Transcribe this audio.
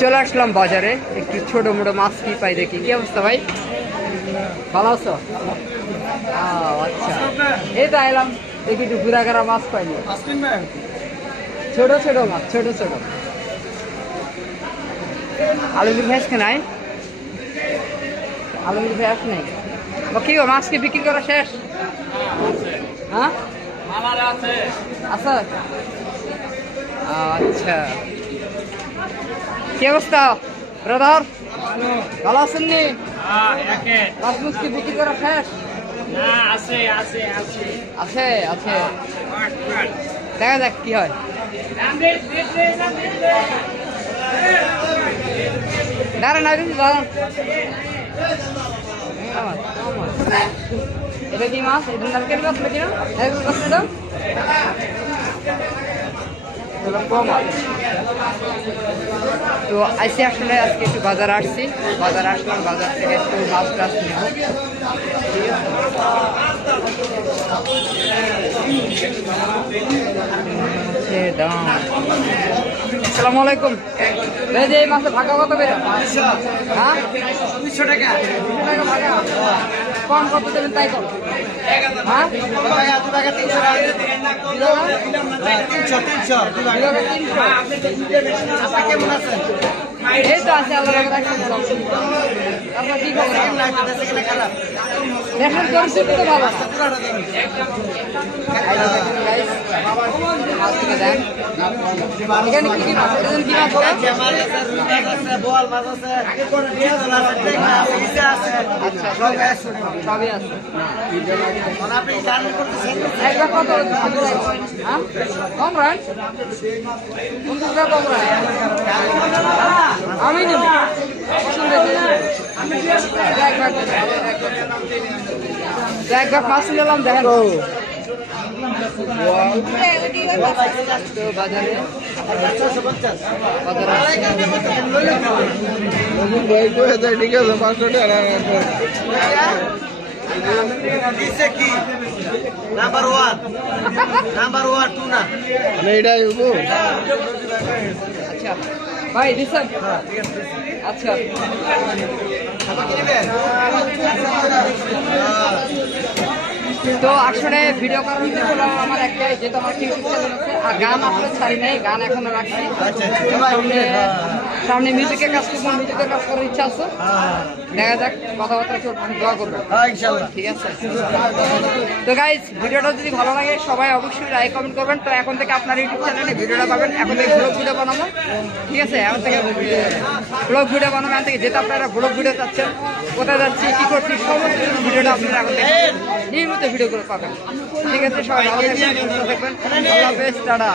চলে আসলাম বাজারে, একটু ছোট মোটো মাছ কি পাই দেখি। কি অবস্থা ভাই, ভালো আছো? আচ্ছা, এই তো এলাম দেখি একটু ঘুরাঘারা মাছ পাইনি। ছোট ছোট মাছ, ছোট ছোট। আলুর ভেজ নাই, আলুর ভেজ নেই। কি মাছ কি বিক্রি করা শেষ? হ্যাঁ আচ্ছা আচ্ছা। কি অবস্থা ব্রাদার, ভালো আছেন নি? মাছ মুছ কি বিক্রি করা শেষ? আছে আছে, দেখা যাক কি হয়। দাঁড়ান দাঁড়ান, এটা কি মাছ? এটা নারকেল মাছ নাকি না? তো আইসি আসলে আজকে একটু বাজার আসছি, বাজার আসলাম, বাজার থেকে একটু মাছ টাছ নেব। আসসালামু আলাইকুম। এই যে এই মাছের ভাগা কত বেরা? হ্যাঁ 200 টাকা। ভাগা কম কত দেবেন তাই কম? হ্যাঁ 300 কেমন আছেন? এই তো আছে আল্লাহ আপনার কি খবর? দেশের পরিস্থিতি তো ভালো। এখানে কি কি মাছ? কি মাছ বলেন? আচ্ছা সবই আছে। একবার কত কম রান? 50 টাকা কম রান আমি নেব। একবার মাছ নিলাম, দেখেন বাজারে ঠিক আছে 500 টাকা নাম্বার ওয়ান টুনা এইটাই। আচ্ছা ভাই দিচ্ছেন? আচ্ছা তো আসলে ভিডিও করার উদ্দেশ্য হলো আমার একটাই, যেহেতু আমার ইউটিউব চ্যানেল আছে আর গান আসলে ছাড়ি নাই, গান এখনো রাখছি। সামনে মিউজিকের কাজ করবো, মিউজিকের কাজ করার ইচ্ছা আছে, দেখা যাক কথাবার্তা দোয়া করবেন ঠিক আছে। তো গাইজ ভিডিওটা যদি ভালো লাগে সবাই অবশ্যই লাইক কমেন্ট করবেন। তো এখন থেকে আপনার ইউটিউব চ্যানেলে ভিডিওটা পাবেন, এখন থেকে ব্লগ ভিডিও বানাবো ঠিক আছে। এখন থেকে ব্লগ ভিডিও বানাবো, এখন থেকে যেটা আপনারা ব্লগ ভিডিও চাচ্ছেন, কোথায় যাচ্ছি কি করছি সমস্ত ভিডিওটা আপনারা এখন থেকে নিয়মিত ভিডিও করে পাবেন ঠিক আছে। সবাই ভালো থাকবেন, সুস্থ থাকবেন, আল্লাহ হাফেজ, টাটা।